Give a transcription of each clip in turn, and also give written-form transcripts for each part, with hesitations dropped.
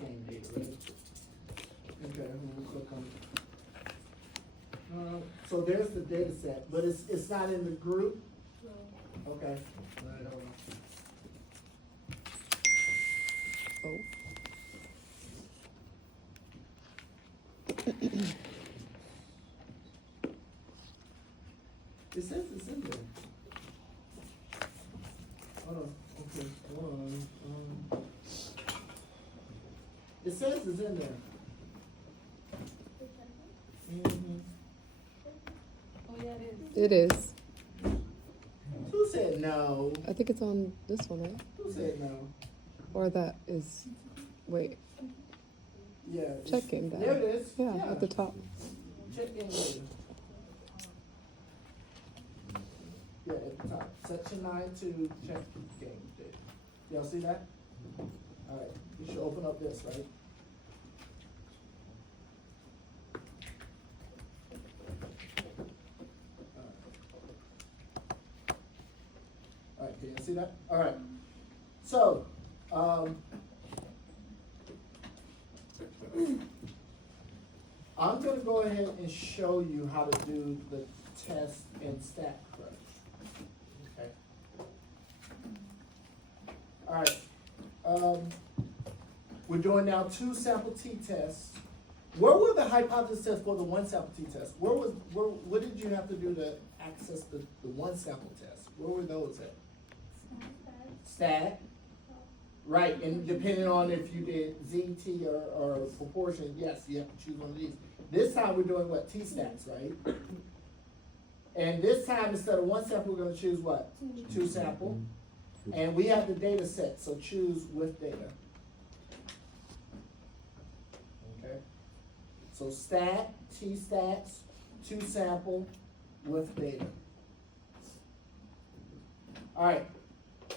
game data, right? Okay, we'll click on it. So there's the data set, but it's not in the group? No. Okay. All right, hold on. Oh. It says it's in there. Hold on, okay, hold on. It says it's in there. Mhm. Oh, yeah, it is. It is. Who said no? I think it's on this one, right? Who said no? Or that is. Wait. Yeah. it's- Check game data. There it is. Yeah, at the top. Check game data. Yeah, at the top. Section 9-2, check game data. Y'all see that? Alright, you should open up this, right? Alright, can you see that? Alright. So, I'm gonna go ahead and show you how to do the test in StatCrunch. Okay. Alright, we're doing now 2 sample t-tests. Where were the hypothesis tests for the 1 sample t-test? What did you have to do to access the 1 sample test? Where were those at? Stat. Right, and depending on if you did Z, T, or proportion, yes, you have to choose one of these. This time we're doing what? T-stats, right? And this time, instead of 1 sample, we're gonna choose what? 2 sample. And we have the data set, so choose with data. Okay? So stat, T-stats, 2 sample, with data. All right,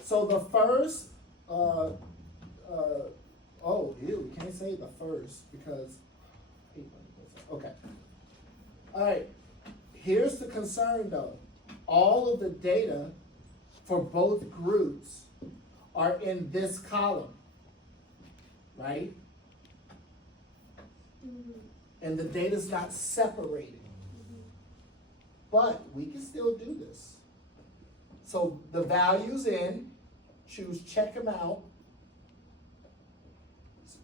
so the first, we can't say the first because, okay. All right, here's the concern though. All of the data for both groups are in this column, right? And the data's not separated. But we can still do this. So the values in, choose check them out.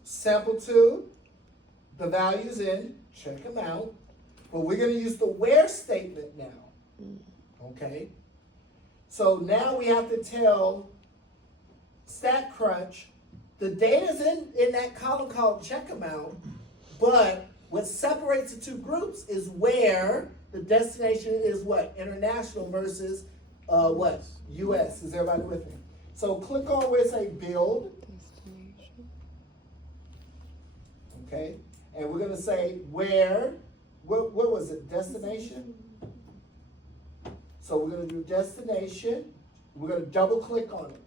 Sample 2, the values in, check them out. But we're gonna use the where statement now, okay? So now we have to tell StatCrunch, the data's in that column called check them out, but what separates the 2 groups is where the destination is what? International versus what? US. Is everybody with me? So click on where it say build. Destination. Okay, and we're gonna say where was it? Destination? So we're gonna do destination. We're gonna double click on it.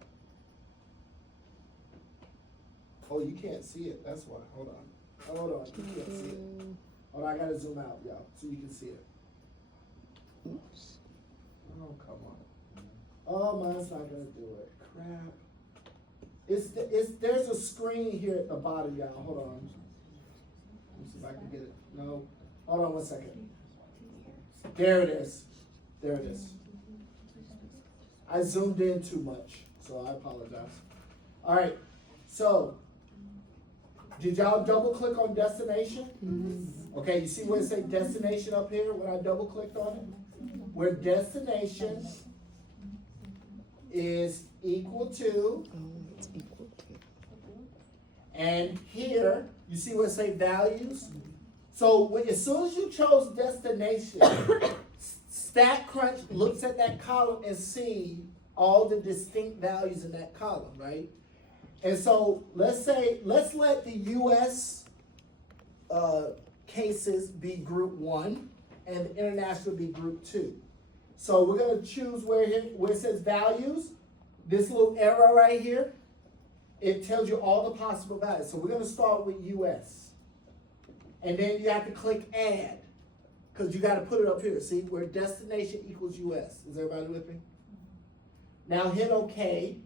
Oh, you can't see it. That's why. Hold on. Hold on. You can't see it. Hold on. I gotta zoom out, y'all, so you can see it. Oops. Oh, come on. Oh, mine's not gonna do it. Crap. There's a screen here at the bottom, y'all. Hold on. Let me see if I can get it. No. Hold on 1 second. There it is. There it is. I zoomed in too much, so I apologize. All right. So, did y'all double click on destination? Mm-hmm. Okay, you see where it say destination up here when I double clicked on it? Where destination is equal to, Oh, it's equal to. and here, you see where it say values? So as soon as you chose destination, StatCrunch looks at that column and see all the distinct values in that column, right? And so let's let the US cases be group 1 and the international be group 2. So we're gonna choose where it says values, this little arrow right here, it tells you all the possible values. So we're gonna start with US. And then you have to click add, because you gotta put it up here, see, where destination equals US. Is everybody with me? Now hit OK.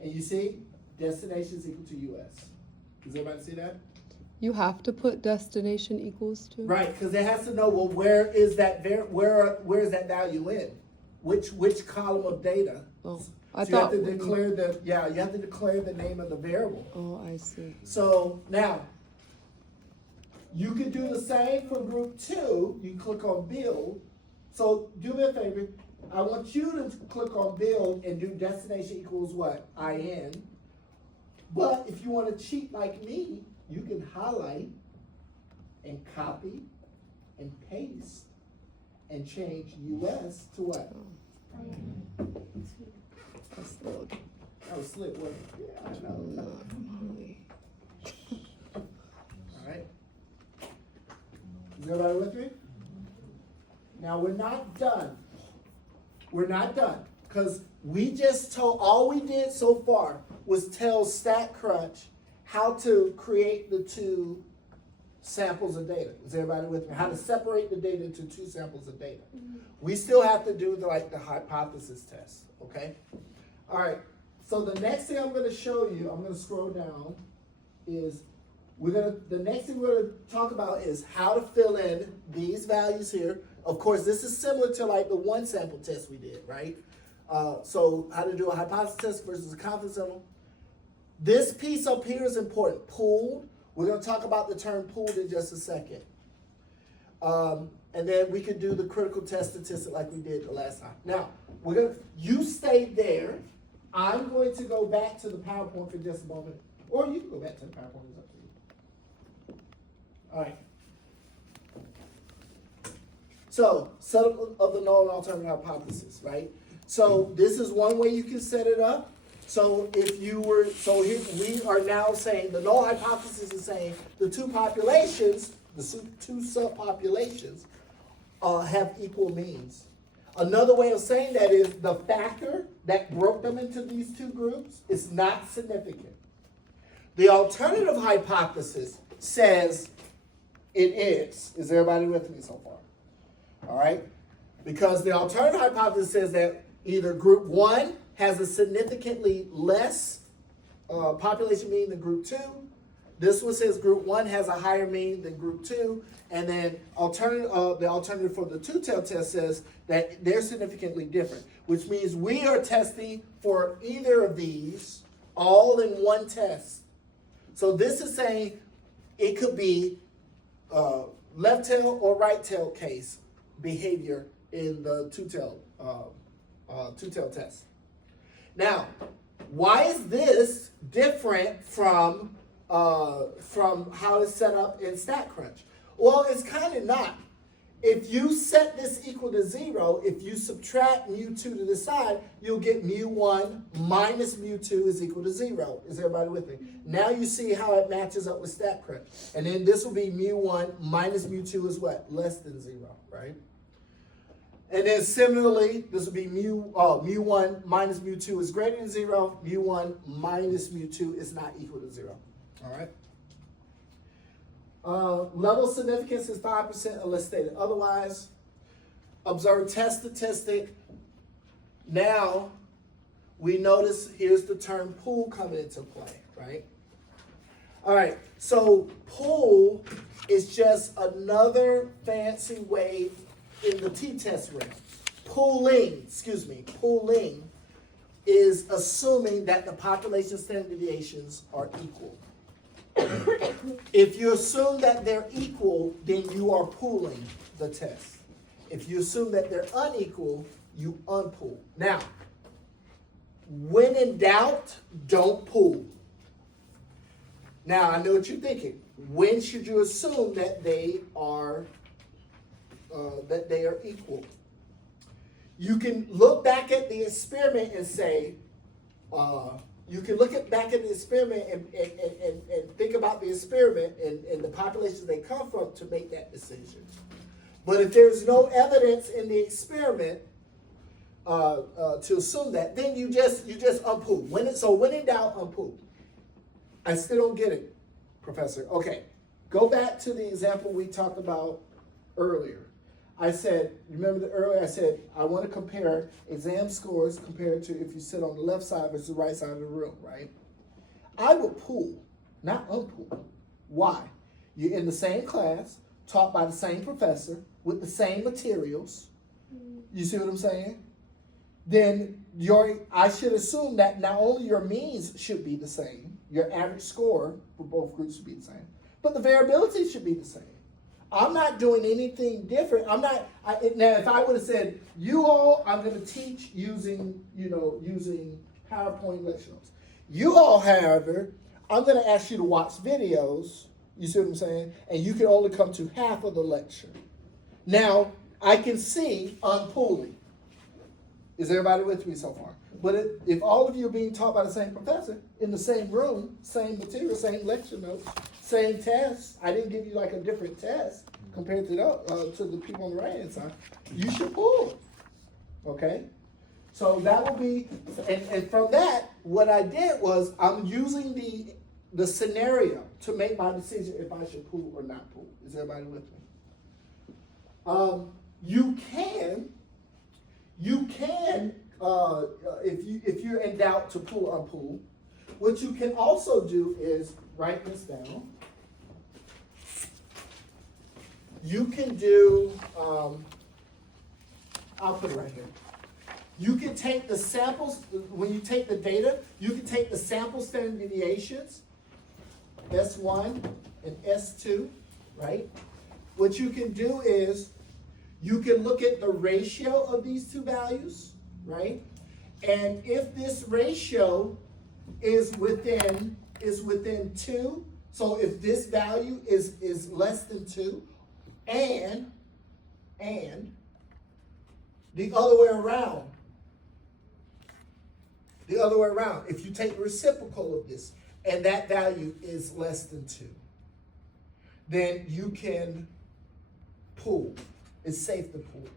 And you see, destination is equal to US. Does everybody see that? You have to put destination equals to? Right, because it has to know, well, where is that where is that value in? Which column of data? Oh, So I you have thought. to declare you have to declare the name of the variable. Oh, I see. So now, you can do the same for group 2. You click on build. So do me a favor. I want you to click on build and do destination equals what? IN. But if you want to cheat like me, you can highlight and copy and paste and change US to what? That's a little That was slick, wasn't it? Yeah, I know. not really. Alright. Is everybody with me? Now we're not done. We're not done. Because we just all we did so far was tell StatCrunch how to create the two samples of data. Is everybody with me? How to separate the data into two samples of data. We still have to do the hypothesis test, okay? All right, so the next thing I'm gonna show you, I'm gonna scroll down, is the next thing we're gonna talk about is how to fill in these values here. Of course, this is similar to like the one sample test we did, right? So how to do a hypothesis test versus a confidence interval. This piece up here is important, pooled. We're gonna talk about the term pooled in just a second. And then we could do the critical test statistic like we did the last time. Now, you stay there. I'm going to go back to the PowerPoint for just a moment. Or you can go back to the PowerPoint, it's up to you. All right. So, setup of the null and alternative hypothesis, right? So this is one way you can set it up. So here we are now saying the null hypothesis is saying the two populations, the two subpopulations, have equal means. Another way of saying that is the factor that broke them into these two groups is not significant. The alternative hypothesis says it is. Is everybody with me so far? All right? Because the alternative hypothesis says that either group 1 has a significantly less population mean than group 2. This one says group 1 has a higher mean than group 2. And then the alternative for the two-tailed test says that they're significantly different, which means we are testing for either of these all in one test. So this is saying it could be left tail or right tail case behavior in the two-tailed test. Now, why is this different from how it's set up in StatCrunch? Well, it's kind of not. If you set this equal to 0, if you subtract mu2 to the side, you'll get mu1 minus mu2 is equal to 0. Is everybody with me? Now you see how it matches up with StatCrunch. And then this will be mu1 minus mu2 is what? Less than 0, right? And then similarly, this will be mu1 minus mu2 is greater than 0. Mu1 minus mu2 is not equal to 0. All right? Level significance is 5% unless stated otherwise. Observe test statistic. Now, we notice here's the term pool coming into play, right? All right, so pool is just another fancy way in the t-test realm. Pooling is assuming that the population standard deviations are equal. If you assume that they're equal, then you are pooling the test. If you assume that they're unequal, you unpool. Now, when in doubt, don't pool. Now, I know what you're thinking. When should you assume that they are equal? You can look back at the experiment and say, back at the experiment and think about the experiment and the populations they come from to make that decision. But if there's no evidence in the experiment to assume that, then you just unpool. When in doubt, unpool. I still don't get it, Professor. Okay, go back to the example we talked about earlier. I said, I said, I want to compare exam scores compared to if you sit on the left side versus the right side of the room, right? I would pool, not unpool. Why? You're in the same class, taught by the same professor, with the same materials. You see what I'm saying? Then I should assume that not only your means should be the same, your average score for both groups should be the same, but the variability should be the same. I'm not doing anything different. Now if I would have said, you all, I'm going to teach using PowerPoint lecture notes. You all, however, I'm going to ask you to watch videos, you see what I'm saying? And you can only come to half of the lecture. Now, I can see unpooling. Is everybody with me so far? But if all of you are being taught by the same professor, in the same room, same material, same lecture notes, same test, I didn't give you like a different test compared to the people on the right-hand side, you should pool. Okay? So that will be, and from that, what I did was I'm using the scenario to make my decision if I should pool or not pool. Is everybody with me? You can, if you're in doubt to pool or unpool, what you can also do is write this down. You can do, I'll put it right here. You can take the samples, when you take the data, you can take the sample standard deviations, S1 and S2, right? What you can do is, you can look at the ratio of these two values, right? And if this ratio is within 2, so if this value is less than 2, and the other way around, if you take the reciprocal of this, and that value is less than 2, then you can pool. It's safe to pool.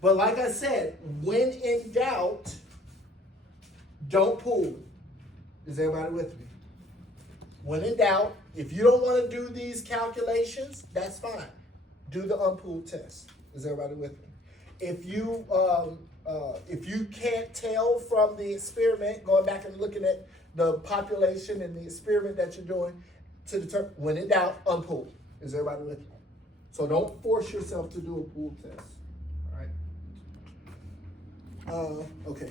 But like I said, when in doubt, don't pool. Is everybody with me? When in doubt, if you don't want to do these calculations, that's fine. Do the unpooled test. Is everybody with me? If you can't tell from the experiment, going back and looking at the population and the experiment that you're doing to determine, when in doubt, unpool. Is everybody with me? So don't force yourself to do a pool test. All right. Okay.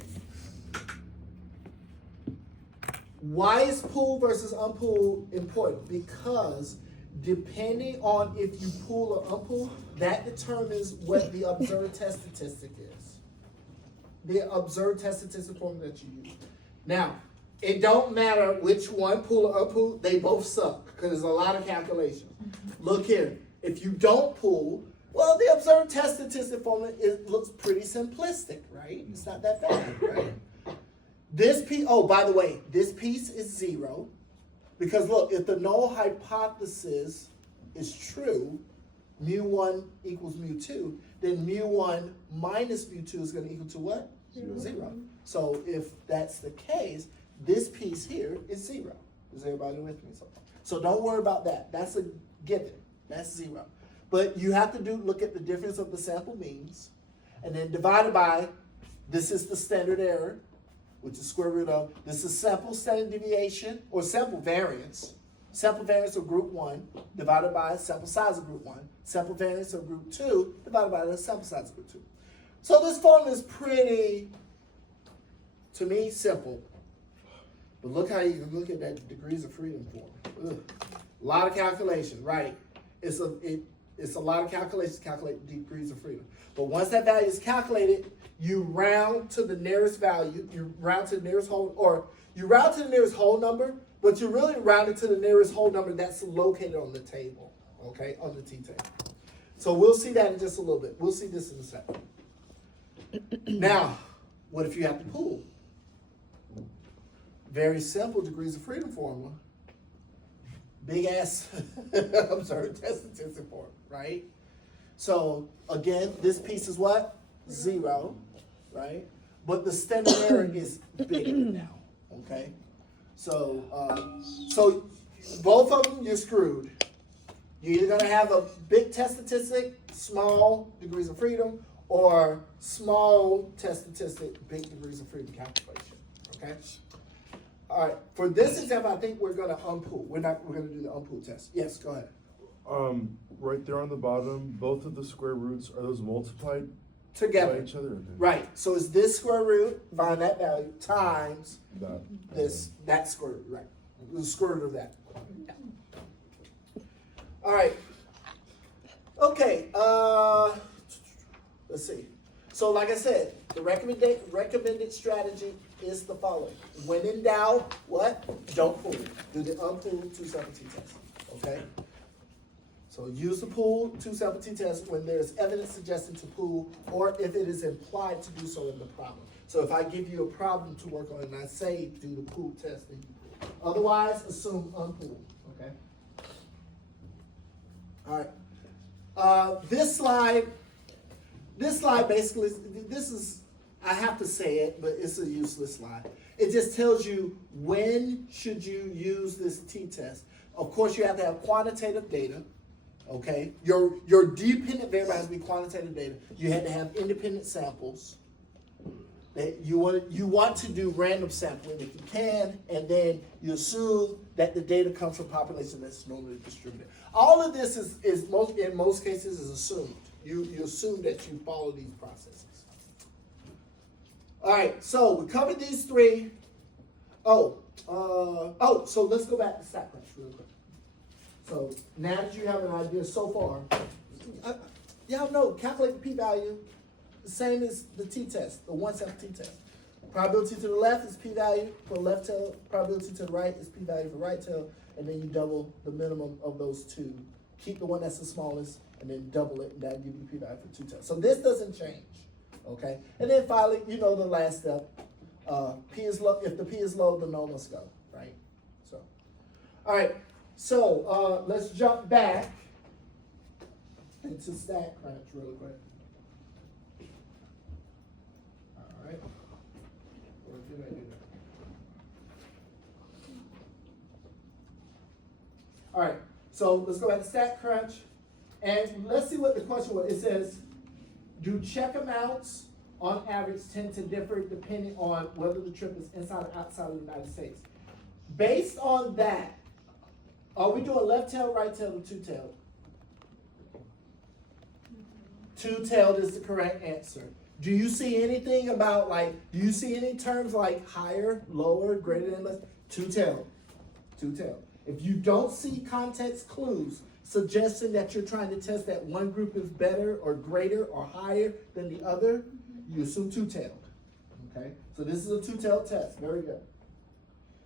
Why is pool versus unpool important? Because depending on if you pool or unpool, that determines what the observed test statistic is. The observed test statistic formula that you use. Now, it don't matter which one, pool or unpool, they both suck because there's a lot of calculations. Look here. If you don't pool, well, the observed test statistic formula looks pretty simplistic, right? It's not that bad, right? This piece, oh, by the way, this piece is 0. Because look, if the null hypothesis is true, mu1 equals mu2, then mu1 minus mu2 is going to equal to what? 0. So if that's the case, this piece here is 0. Is everybody with me? So don't worry about that. That's a given. That's 0. But you have to look at the difference of the sample means, and then divided by, this is the standard error, which is square root of, this is sample standard deviation, or sample variance of group 1, divided by sample size of group 1, sample variance of group 2, divided by the sample size of group 2. So this formula is pretty, to me, simple. But look how you can look at that degrees of freedom formula. A lot of calculation, right? It's a lot of calculations to calculate degrees of freedom. But once that value is calculated, you round to the nearest value, you round to the nearest whole number, but you really round it to the nearest whole number that's located on the table, okay, on the t-table. So we'll see that in just a little bit. We'll see this in a second. Now, what if you have to pool? Very simple degrees of freedom formula. Big ass observed test statistic formula, right? So again, this piece is what? 0, right? But the standard error is bigger now, okay? So both of them, you're screwed. You're either gonna have a big test statistic, small degrees of freedom, or small test statistic, big degrees of freedom calculation, okay? All right, for this example, I think we're gonna unpool. We're gonna do the unpool test. Yes, go ahead. Right there on the bottom, both of the square roots, are those multiplied by Together. each other? Okay. Right, so it's this square root, find that value, times That. that square root, right? The square root of that. All right. Okay, let's see. So like I said, the recommended strategy is the following. When in doubt, what? Don't pool. Do the unpool 217 test, okay? So use the pool 217 test when there's evidence suggesting to pool or if it is implied to do so in the problem. So if I give you a problem to work on and I say do the pool test, then you pool. Otherwise, assume unpool, okay? All right. This slide basically, this is, I have to say it, but it's a useless slide. It just tells you when should you use this t-test. Of course, you have to have quantitative data, okay? Your dependent variable has to be quantitative data. You had to have independent samples. You want to do random sampling if you can, and then you assume that the data comes from population that's normally distributed. All of this is in most cases is assumed. You assume that you follow these processes. All right, so we covered these three. So let's go back to StatCrunch real quick. So now that you have an idea so far, y'all know calculate the p-value, the same as the t-test, the one-sample t-test. Probability to the left is p-value for the left tail. Probability to the right is p-value for right tail. And then you double the minimum of those two. Keep the one that's the smallest, and then double it, and that'll give you p-value for two tails. So this doesn't change, okay? And then finally, you know the last step. P is low. If the p is low, the null must go, right? So, all right. So let's jump back into StatCrunch real quick. All right. Or did I do that? All right, so let's go back to StatCrunch, and let's see what the question was. It says, do check amounts on average tend to differ depending on whether the trip is inside or outside of the United States? Based on that, are we doing left tail, right tail, or two-tailed? Two-tailed is the correct answer. Do you see anything about do you see any terms like higher, lower, greater than, less? Two-tailed, two-tailed. If you don't see context clues suggesting that you're trying to test that one group is better or greater or higher than the other, you assume two-tailed, okay? So this is a two-tailed test, very good.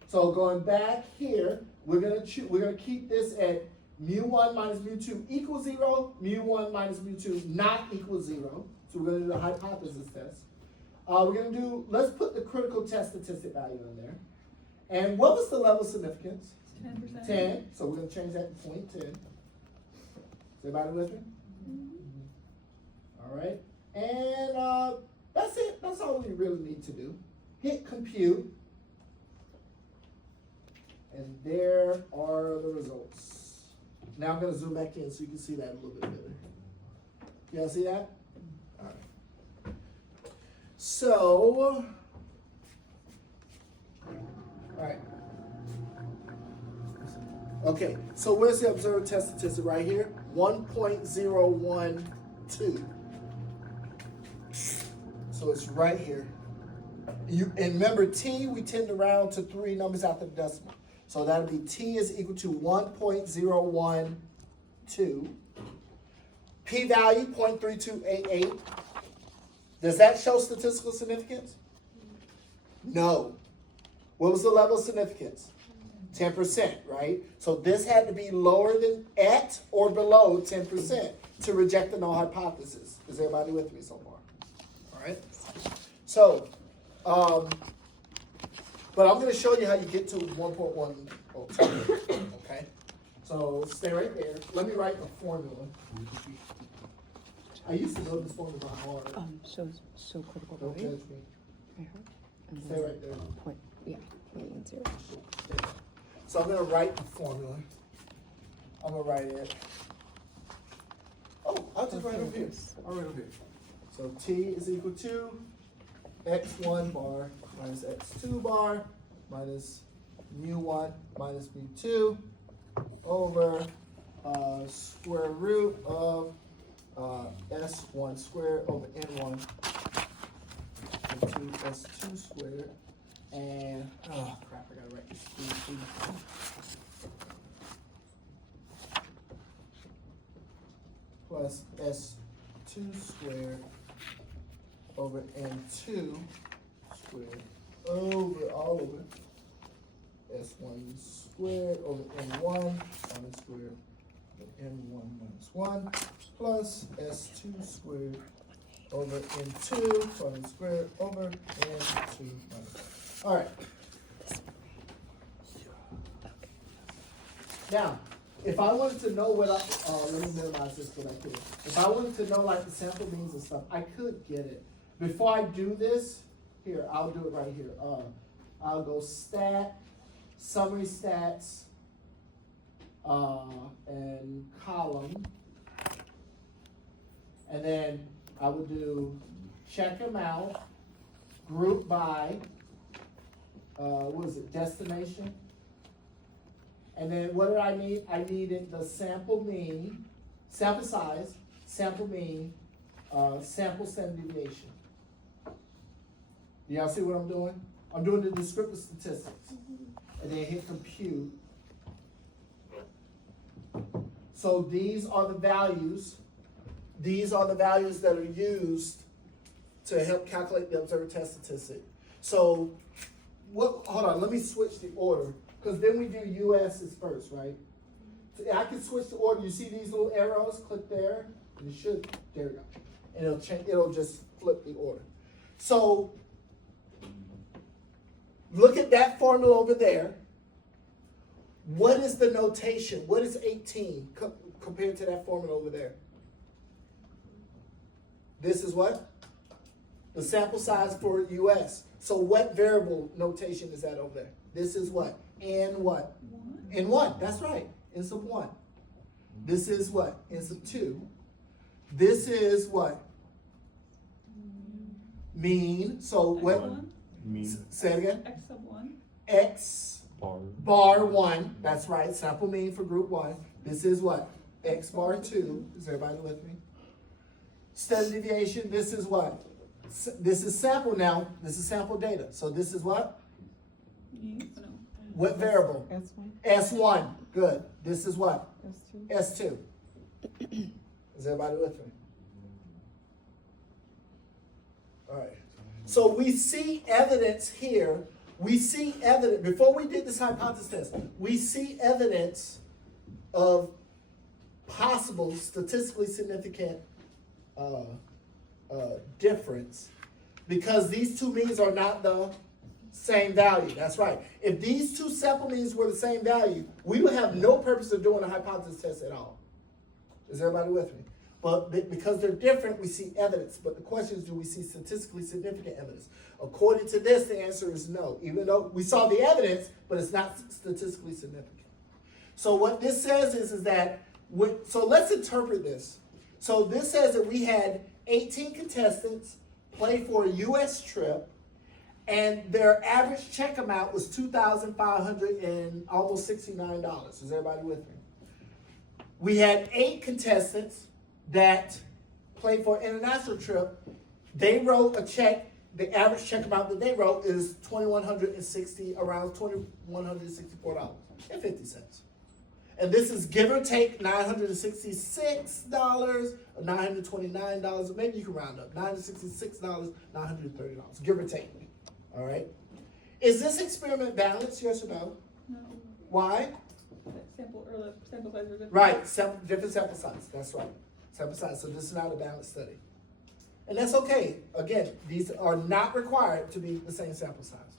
So going back here, we're gonna keep this at mu1 minus mu2 equals 0, mu1 minus mu2 not equal 0. So we're gonna do the hypothesis test. Let's put the critical test statistic value in there. And what was the level of significance? 10%. 10, so we're going to change that to 0.10. Is everybody with me? All right, and that's it. That's all we really need to do. Hit compute, and there are the results. Now I'm going to zoom back in so you can see that a little bit better. Y'all see that? All right. So, all right. Okay, so where's the observed test statistic right here? 1.012. So it's right here. And remember, t, we tend to round to 3 numbers after the decimal. So that'll be t is equal to 1.012. P-value 0.3288. Does that show statistical significance? No. What was the level of significance? 10%, right? So this had to be lower than at or below 10% to reject the null hypothesis. Is everybody with me so far? All right. So, but I'm going to show you how you get to 1.102. Okay. So stay right there. Let me write the formula. I used to know this formula by heart. So critical, Don't right? judge me. And Stay right there. Point, yeah, 0.10. So I'm going to write the formula. I'm going to write it. Oh, I'll just write it over here. I'll write it over here. So T is equal to x1 bar minus x2 bar minus mu1 minus mu2 over square root of s1 squared over n1 into s2 squared. And, oh crap, I gotta write this. Plus s2 squared over n2 squared over all over s1 squared over n1 1 squared n1 minus 1 plus s2 squared over n2 1 squared over n2 minus 1. All right. Now, if I wanted to know what let me minimize this what I could. If I wanted to know like the sample means and stuff, I could get it. Before I do this, here, I'll do it right here. I'll go stat, summary stats, and column. And then I would do check amount, group by, what is it, destination? And then what did I need? I needed the sample mean, sample size, sample mean, sample standard deviation. Do y'all see what I'm doing? I'm doing the descriptive statistics. And then hit compute. So these are the values. These are the values that are used to help calculate the observed test statistic. So, hold on, let me switch the order. Because then we do US's first, right? So I can switch the order. You see these little arrows? Click there. And you should, there we go. And it'll change, it'll just flip the order. So, look at that formula over there. What is the notation? What is 18 compared to that formula over there? This is what? The sample size for US. So what variable notation is that over there? This is what? N what? N1, that's right. N sub 1. This is what? N sub 2. This is what? Mean. So what? Mean. Say it again. X sub 1. X Bar. bar 1. That's right. Sample mean for group 1. This is what? X bar 2. Is everybody with me? Standard deviation. This is what? This is sample now. This is sample data. So this is what? What variable? S1, S1. Good. This is what? S2. S2. Is everybody with me? All right. So we see evidence here. We see evidence, before we did this hypothesis test, we see evidence of possible statistically significant difference because these two means are not the same value. That's right. If these two sample means were the same value, we would have no purpose of doing a hypothesis test at all. Is everybody with me? But because they're different, we see evidence. But the question is, do we see statistically significant evidence? According to this, the answer is no. Even though we saw the evidence, but it's not statistically significant. So what this says is that, so let's interpret this. So this says that we had 18 contestants play for a U.S. trip, and their average check amount was $2,500 and almost $69. Is everybody with me? We had 8 contestants that played for an international trip. They wrote a check. The average check amount that they wrote is $2,160, around $2,164.50. And this is give or take $966 or $929. Maybe you can round up. $966, $930, give or take. All right. Is this experiment balanced? Yes or no? No. Why? Sample size are different. Right. Different sample size. That's right. Sample size. So this is not a balanced study. And that's okay. Again, these are not required to be the same sample size.